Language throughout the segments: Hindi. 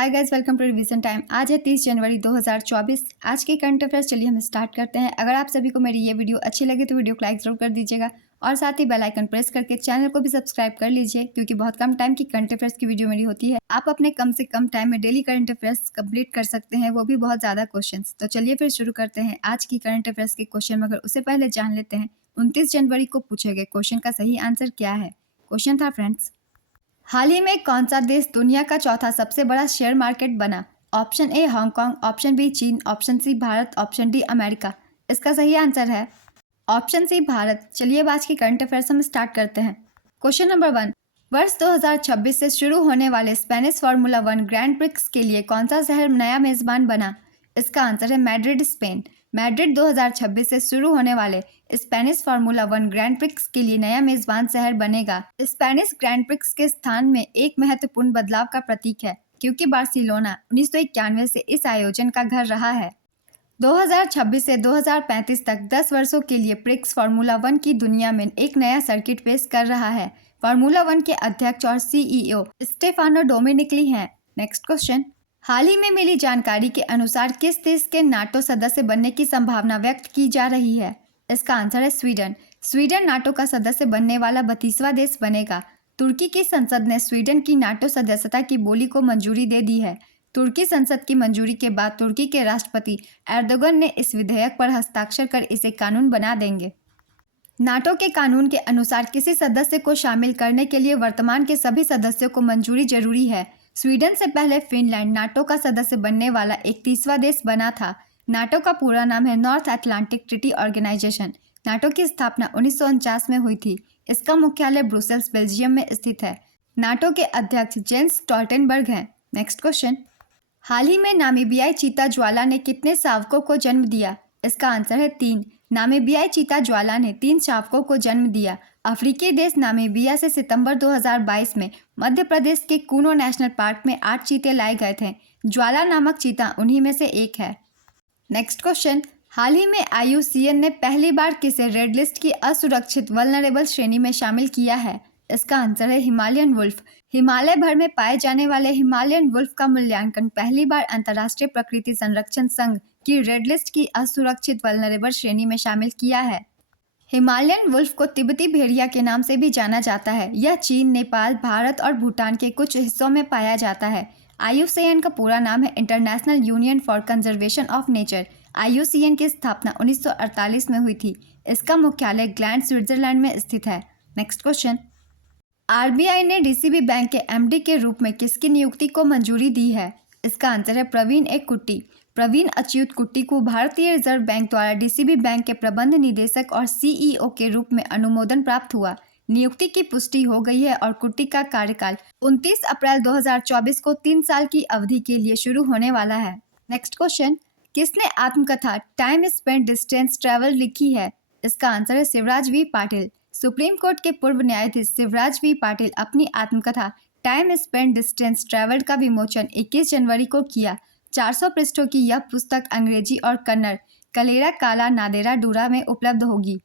Hi guys, welcome to revision time. आज है 30 जनवरी 2024। आज के करंट अफेयर्स चलिए हम स्टार्ट करते हैं। अगर आप सभी को मेरी ये वीडियो अच्छी लगे तो वीडियो को लाइक जरूर कर दीजिएगा और साथ ही बेल आइकन प्रेस करके चैनल को भी सब्सक्राइब कर लीजिए, क्योंकि बहुत कम टाइम की करंट अफेयर्स की वीडियो मेरी होती है। आप अपने कम से कम टाइम में डेली करंट अफेयर्स कंप्लीट कर सकते हैं, वो भी बहुत ज़्यादा क्वेश्चन। तो चलिए फिर शुरू करते हैं आज की करंट अफेयर्स के क्वेश्चन। मगर उससे पहले जान लेते हैं 29 जनवरी को पूछे गए क्वेश्चन का सही आंसर क्या है। क्वेश्चन था फ्रेंड्स, हाल ही में कौन सा देश दुनिया का चौथा सबसे बड़ा शेयर मार्केट बना? Option A Hong Kong, option B चीन, option C Bharat, option D America. इसका सही आंसर है ऑप्शन सी भारत। चलिए अब आज की करंट अफेयर्स हम स्टार्ट करते हैं। क्वेश्चन नंबर 1, वर्ष 2026 से शुरू होने वाले स्पेनिश फार्मूला 1 ग्रैंड प्रिक्स के लिए कौन सा शहर नया मेजबान बना? इसका आंसर है मैड्रिड, स्पेन। मैड्रिड 2026 से शुरू होने वाले स्पेनिश फार्मूला 1 ग्रैंड प्रिक्स के लिए नया मेजबान शहर बनेगा। स्पेनिश ग्रैंड प्रिक्स के स्थान में एक महत्वपूर्ण बदलाव का प्रतीक है, क्योंकि बार्सिलोना 1991 से इस आयोजन का घर रहा है। 2026 से 2035 तक 10 वर्षों के लिए प्रिक्स फार्मूला 1 की दुनिया में एक नया सर्किट पेश कर रहा है। फार्मूला 1 के अध्यक्ष और सीईओ स्टेफानो डोमिनिकली हैं। नेक्स्ट क्वेश्चन, हाल ही में मिली जानकारी के अनुसार किस देश के नाटो सदस्य बनने की संभावना व्यक्त की जा रही है? इसका आंसर है स्वीडन। स्वीडन नाटो का सदस्य बनने वाला 32वां देश बनेगा। तुर्की की संसद ने स्वीडन की नाटो सदस्यता की बोली को मंजूरी दे दी है। तुर्की संसद की मंजूरी के बाद तुर्की के राष्ट्रपति एर्दोगन ने इस विधेयक पर हस्ताक्षर कर इसे कानून बना देंगे। नाटो के कानून के अनुसार किसी सदस्य को शामिल करने के लिए वर्तमान के सभी सदस्यों को मंजूरी जरूरी है। स्वीडन से पहले फिनलैंड नाटो का सदस्य बनने वाला 31वां देश बना था। नाटो का पूरा नाम है North Atlantic Treaty Organisation. NATO की स्थापना 1949 में हुई थी। इसका मुख्यालय ब्रुसेल्स, बेल्जियम में स्थित है। नाटो के अध्यक्ष जेंस स्टोल्टेनबर्ग हैं। नेक्स्ट क्वेश्चन, हाल ही में नामीबियाई चीता ज्वाला ने कितने शावकों को जन्म दिया? इसका आंसर है 3। नामीबियाई चीता ज्वाला ने 3 शावकों को जन्म दिया। अफ्रीकी देश नामीबिया से सितंबर 2022 में मध्य प्रदेश के कूनो नेशनल पार्क में 8 चीते लाए गए थे। ज्वाला नामक चीता उन्हीं में से एक है। नेक्स्ट क्वेश्चन, हाल ही में IUCN ने पहली बार किसे रेड लिस्ट की असुरक्षित वल्नरेबल श्रेणी में शामिल किया है? इसका आंसर है हिमालयन वुल्फ। हिमालय भर में पाए जाने वाले हिमालयन वुल्फ का मूल्यांकन पहली बार अंतर्राष्ट्रीय प्रकृति संरक्षण संघ की रेड लिस्ट की असुरक्षित वल्नरेबल श्रेणी में शामिल किया है। हिमालयन वुल्फ को तिब्बती भेड़िया के नाम से भी जाना जाता है। यह चीन, नेपाल, भारत और भूटान के कुछ हिस्सों में पाया जाता है। IUCN का पूरा नाम है international union for conservation of nature. IUCN की स्थापना 1948 में हुई थी। इसका मुख्यालय ग्लैंड, स्विट्जरलैंड में स्थित है। नेक्स्ट क्वेश्चन, RBI ने DCB बैंक के MD के रूप में किसकी नियुक्ति को मंजूरी दी है? इसका आंसर है प्रवीण ए कुट्टी। प्रवीण अच्युत कुट्टी को भारतीय रिजर्व बैंक द्वारा DCB बैंक के प्रबंध निदेशक और CEO के रूप में अनुमोदन प्राप्त हुआ। नियुक्ति की पुष्टि हो गई है और कुट्टी का कार्यकाल 29 अप्रैल 2024 को 3 साल की अवधि के लिए शुरू होने वाला है। नेक्स्ट क्वेश्चन, किसने आत्मकथा टाइम स्पेंट डिस्टेंस ट्रैवल लिखी है? इसका आंसर है Shivraj V Patil. Supreme Court के पूर्व न्यायाधीश शिवराज वी पाटिल अपनी आत्मकथा टाइम स्पेंट डिस्टेंस ट्रैवल का विमोचन 21 जनवरी को किया। 400 पृष्ठों की यह पुस्तक अंग्रेजी और कन्नड़, कलेरा काला नादेरा डूरा में उपलब्ध होगी।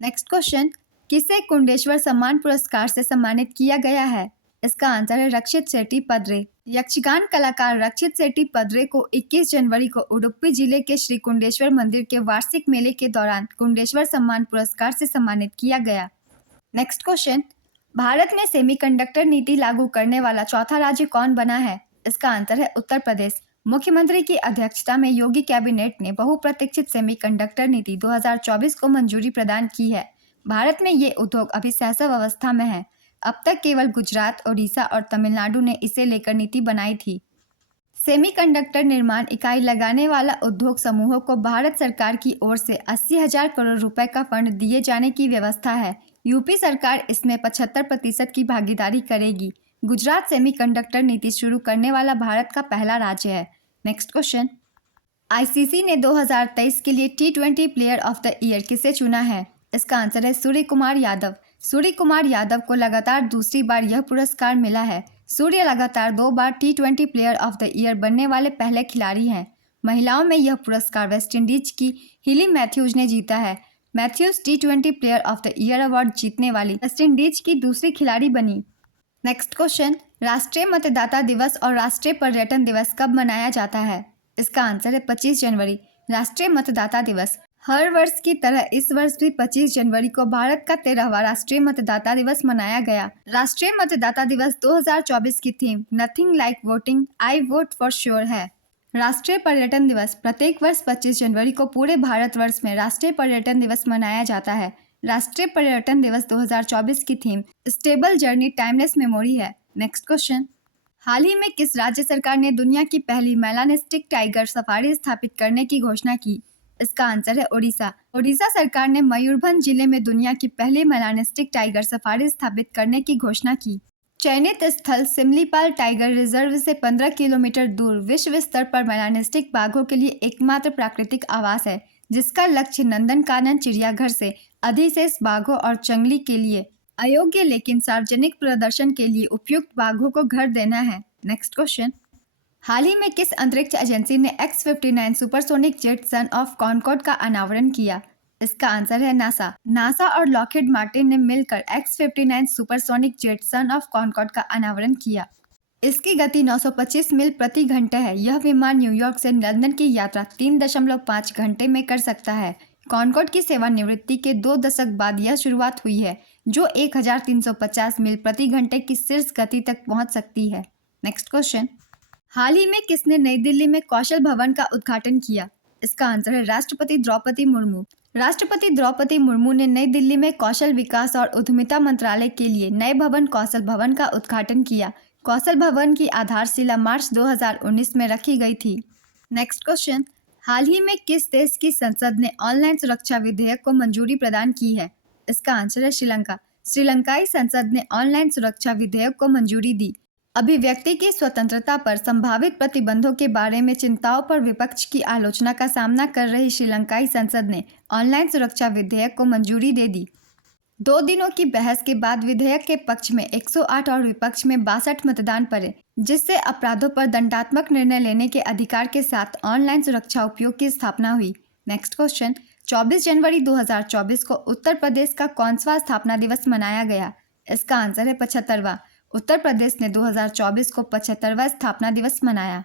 नेक्स्ट क्वेश्चन, किसे कुंडेश्वर सम्मान पुरस्कार से सम्मानित किया गया है? इसका आंसर है रक्षित शेट्टी पदरे। यक्षगान कलाकार रक्षित शेट्टी पदरे को 21 जनवरी को उडुपी जिले के श्री कुंडेश्वर मंदिर के वार्षिक मेले के दौरान कुंडेश्वर सम्मान पुरस्कार से सम्मानित किया गया। नेक्स्ट क्वेश्चन, भारत में सेमीकंडक्टर नीति लागू करने वाला चौथा राज्य कौन बना है? इसका आंसर है उत्तर प्रदेश। मुख्यमंत्री की अध्यक्षता में योगी कैबिनेट ने बहुप्रतीक्षित सेमीकंडक्टर नीति 2024 को मंजूरी प्रदान की है। भारत में ये उद्योग अभी शैशव अवस्था में है। अब तक केवल गुजरात, ओडिशा और तमिलनाडु ने इसे लेकर नीति बनाई थी। सेमीकंडक्टर निर्माण इकाई लगाने वाला उद्योग समूहों को भारत सरकार की ओर से 80,000 करोड़ रुपए का फंड दिए जाने की व्यवस्था है। यूपी सरकार इसमें 75% की भागीदारी करेगी। गुजरात सेमीकंडक्टर नीति शुरू करने वाला भारत का पहला राज्य है। नेक्स्ट क्वेश्चन, ICC ने 2023 के लिए T20 player of the year किसे चुना है? इसका आंसर है सूर्य कुमार यादव। सूर्य कुमार यादव को लगातार दूसरी बार यह पुरस्कार मिला है। सूर्य लगातार 2 बार T20 player of the year बनने वाले पहले खिलाड़ी हैं। महिलाओं में यह पुरस्कार वेस्टइंडीज की हिली मैथ्यूज ने जीता है। Matthews T20 player of the year award जीतने वाली वेस्टइंडीज की दूसरी खिलाड़ी बनी। नेक्स्ट क्वेश्चन, राष्ट्रीय मतदाता दिवस और राष्ट्रीय पर्यटन दिवस कब मनाया जाता है? इसका आंसर है 25 जनवरी। राष्ट्रीय मतदाता दिवस, हर वर्ष की तरह इस वर्ष भी 25 जनवरी को भारत का 13वां राष्ट्रीय मतदाता दिवस मनाया गया। राष्ट्रीय मतदाता दिवस 2024 की theme nothing like voting, I vote for sure है। राष्ट्रीय पर्यटन दिवस, प्रत्येक वर्ष 25 जनवरी को पूरे भारतवर्ष में राष्ट्रीय पर्यटन दिवस मनाया जाता है। राष्ट्रीय पर्यटन दिवस 2024 की theme stable journey timeless memory है। नेक्स्ट क्वेश्चन, हाल ही में किस राज्य सरकार ने दुनिया की पहली मेलानिस्टिक टाइगर सफारी स्थापित करने की घोषणा की? इसका आंसर है ओडिशा। ओडिशा सरकार ने मयूरभंज जिले में दुनिया की पहली मेलानिस्टिक टाइगर सफारी स्थापित करने की घोषणा की। चयनित स्थल सिमलीपाल टाइगर रिजर्व से 15 किलोमीटर दूर विश्व स्तर पर मेलानिस्टिक बाघों के लिए एकमात्र प्राकृतिक आवास है, जिसका लक्ष्य नंदनकानन चिड़ियाघर से अधिशेष बाघों और चंगली के लिए अयोग्य लेकिन सार्वजनिक प्रदर्शन के लिए उपयुक्त बाघों को घर देना है। नेक्स्ट क्वेश्चन, हाल ही में किस अंतरिक्ष एजेंसी ने X-59 supersonic jet son of Concorde का अनावरण किया? इसका आंसर है नासा। नासा और लॉकहीड मार्टिन ने मिलकर X-59 supersonic jet son of Concorde का अनावरण किया। इसकी गति 925 मील प्रति घंटे है। यह विमान न्यूयॉर्क से लंदन की यात्रा 3.5 घंटे में कर सकता है। कॉनकॉर्ड की सेवानिवृत्ति के 2 दशक बाद यह शुरुआत हुई है, जो 1350 मील प्रति घंटे की शीर्ष गति तक पहुंच सकती है। नेक्स्ट क्वेश्चन, हाल ही में किसने नई दिल्ली में कौशल भवन का उद्घाटन किया? इसका आंसर है राष्ट्रपति द्रौपदी मुर्मू। राष्ट्रपति द्रौपदी मुर्मू ने नई दिल्ली में कौशल विकास और उद्यमिता मंत्रालय के लिए नए भवन कौशल भवन का उद्घाटन किया। कौशल भवन की आधारशिला मार्च 2019 में रखी गई थी। नेक्स्ट क्वेश्चन, हाल ही में किस देश की संसद ने ऑनलाइन सुरक्षा विधेयक को मंजूरी प्रदान की है? इसका आंसर है श्रीलंका। श्रीलंकाई संसद ने ऑनलाइन सुरक्षा विधेयक को मंजूरी दी। अभिव्यक्ति की स्वतंत्रता पर संभावित प्रतिबंधों के बारे में चिंताओं पर विपक्ष की आलोचना का सामना कर रही श्रीलंकाई संसद ने ऑनलाइन सुरक्षा विधेयक को मंजूरी दे दी। 2 दिनों की बहस के बाद विधेयक के पक्ष में 108 और विपक्ष में 62 मतदान पड़े, जिससे अपराधों पर दंडात्मक निर्णय लेने के अधिकार के साथ ऑनलाइन सुरक्षा उपयोग की स्थापना हुई। नेक्स्ट क्वेश्चन, 24 जनवरी 2024 को उत्तर प्रदेश का कौनसा स्थापना दिवस मनाया गया? इसका आंसर है 75वां। उत्तर प्रदेश ने 2024 को 75वां स्थापना दिवस मनाया।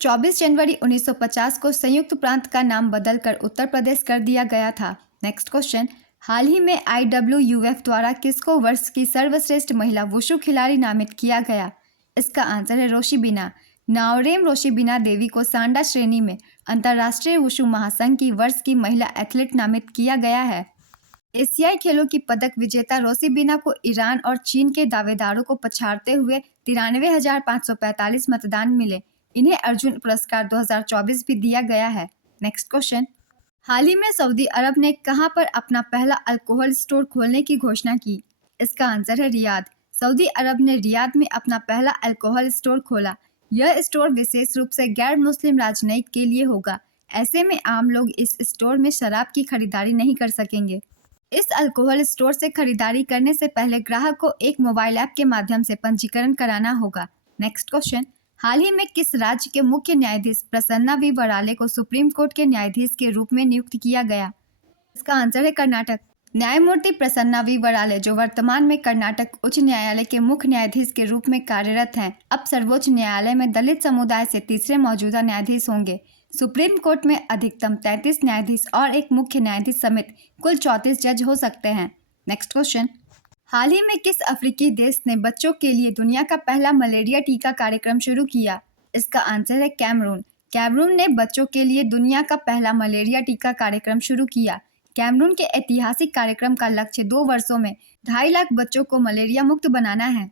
24 जनवरी 1950 को संयुक्त प्रांत का नाम बदलकर उत्तर प्रदेश कर दिया गया था। नेक्स्ट क्वेश्चन, हाल ही में IWF द्वारा किसको वर्ष की सर्वश्रेष्ठ महिला वुशु खिलाड़ी नामित किया गया? इसका आंसर है रोशिबिना। नाओरेम रोशिबिना देवी को सांडा श्रेणी में अंतर्राष्ट्रीय वुशु महासंघ की वर्ष की महिला एथलीट नामित किया गया है। एशियाई खेलों की पदक विजेता रोशिबिना को ईरान और चीन के दावेदारों को पछाड़ते हुए 93,545 मतदान मिले। इन्हें अर्जुन पुरस्कार 2024 भी दिया गया है। नेक्स्ट क्वेश्चन, हाल ही में सऊदी अरब ने कहां पर अपना पहला अल्कोहल स्टोर खोलने की घोषणा की? इसका आंसर है रियाद। सऊदी अरब ने रियाद में अपना पहला अल्कोहल स्टोर खोला। यह स्टोर विशेष रूप से गैर मुस्लिम राजनयिक के लिए होगा। ऐसे में आम लोग इस स्टोर में शराब की खरीदारी नहीं कर सकेंगे। इस अल्कोहल स्टोर से खरीदारी करने से पहले ग्राहक को एक मोबाइल ऐप के माध्यम से पंजीकरण कराना होगा। नेक्स्ट क्वेश्चन, हाल ही में किस राज्य के मुख्य न्यायाधीश प्रसन्ना वी वराले को सुप्रीम कोर्ट के न्यायाधीश के रूप में नियुक्त किया गया? इसका आंसर है कर्नाटक। न्यायमूर्ति प्रसन्ना वी वराले, जो वर्तमान में कर्नाटक उच्च न्यायालय के मुख्य न्यायाधीश के रूप में कार्यरत हैं, अब सर्वोच्च न्यायालय में दलित समुदाय से तीसरे मौजूदा न्यायाधीश होंगे। सुप्रीम कोर्ट में अधिकतम 33 न्यायाधीश और एक मुख्य न्यायाधीश समेत कुल 34 जज हो सकते हैं। नेक्स्ट क्वेश्चन, हाल ही में किस अफ्रीकी देश ने बच्चों के लिए दुनिया का पहला मलेरिया टीका कार्यक्रम शुरू किया? इसका आंसर है कैमरून। कैमरून ने बच्चों के लिए दुनिया का पहला मलेरिया टीका कार्यक्रम शुरू किया। कैमरून के ऐतिहासिक कार्यक्रम का लक्ष्य 2 वर्षों में 2.5 लाख बच्चों को मलेरिया मुक्त बनाना है।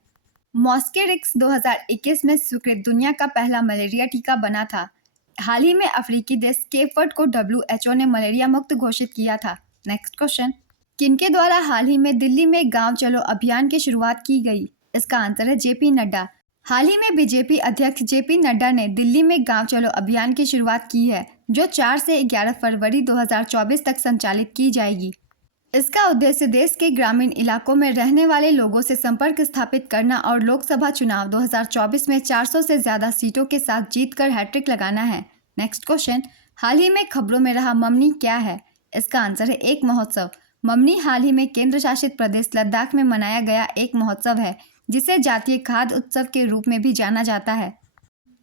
मॉस्केरिक्स 2021 में स्वीकृत दुनिया का पहला मलेरिया टीका बना था। हाल ही में अफ्रीकी देश केप वर्ड को WHO ने मलेरिया मुक्त घोषित किया था। नेक्स्ट क्वेश्चन, किनके द्वारा हाल ही में दिल्ली में गांव चलो अभियान की शुरुआत की गई? इसका आंसर है JP नड्डा। हाल ही में BJP अध्यक्ष JP नड्डा ने दिल्ली में गांव चलो अभियान की शुरुआत की है, जो 4 से 11 फरवरी 2024 तक संचालित की जाएगी। इसका उद्देश्य देश के ग्रामीण इलाकों में रहने वाले लोगों से संपर्क स्थापित करना और लोकसभा चुनाव 2024 में 400 से ज्यादा सीटों के साथ जीतकर हैट्रिक लगाना है। नेक्स्ट क्वेश्चन, हाल ही में खबरों में रहा ममनी क्या है? इसका आंसर है एक महोत्सव। ममनी हाल ही में केंद्र शासित प्रदेश लद्दाख में मनाया गया एक महोत्सव है, जिसे जातीय खाद्य उत्सव के रूप में भी जाना जाता है।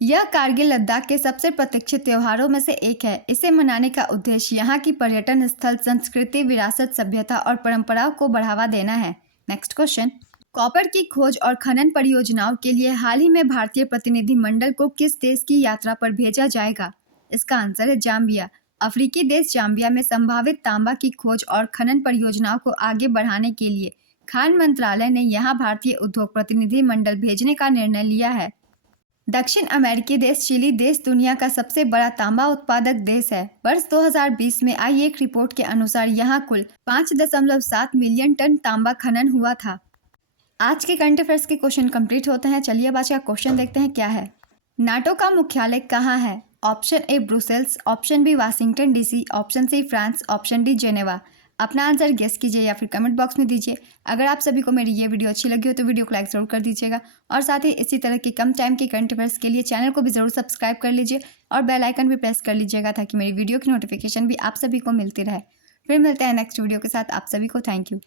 यह कारगिल लद्दाख के सबसे प्रतीक्षित त्योहारों में से एक है। इसे मनाने का उद्देश्य यहाँ की पर्यटन स्थल, संस्कृति, विरासत, सभ्यता और परंपराओं को बढ़ावा देना है। नेक्स्ट क्वेश्चन, कॉपर की खोज और खनन परियोजनाओं के लिए हाल ही में भारतीय प्रतिनिधिमंडल को किस देश की यात्रा पर भेजा जाएगा? इसका आंसर है जाम्बिया। अफ्रीकी देश जाम्बिया में संभावित तांबा की खोज और खनन परियोजनाओं को आगे बढ़ाने के लिए खान मंत्रालय ने यहाँ भारतीय उद्योग प्रतिनिधिमंडल भेजने का निर्णय लिया है। दक्षिण अमेरिकी देश चिली देश दुनिया का सबसे बड़ा तांबा उत्पादक देश है। वर्ष 2020 में आई एक रिपोर्ट के अनुसार यहाँ कुल 5.7 मिलियन टन तांबा खनन हुआ था। आज के करंट अफेयर्स के क्वेश्चन कंप्लीट होते हैं। चलिए अब आज का क्वेश्चन देखते हैं क्या है। नाटो का मुख्यालय कहाँ है? Option A Brussels, option B Washington DC, option C France, option D Geneva. अपना आंसर गेस कीजिए या फिर कमेंट बॉक्स में दीजिए। अगर आप सभी को मेरी ये वीडियो अच्छी लगी हो तो वीडियो को लाइक जरूर कर दीजिएगा और साथ ही इसी तरह के कम टाइम के करंट अफेयर्स के लिए चैनल को भी जरूर सब्सक्राइब कर लीजिए और बेल आइकन भी प्रेस कर लीजिएगा ताकि मेरी वीडियो की नोटिफिकेशन भी आप सभी को मिलती रहे। फिर मिलते हैं नेक्स्ट वीडियो के साथ। आप सभी को थैंक यू।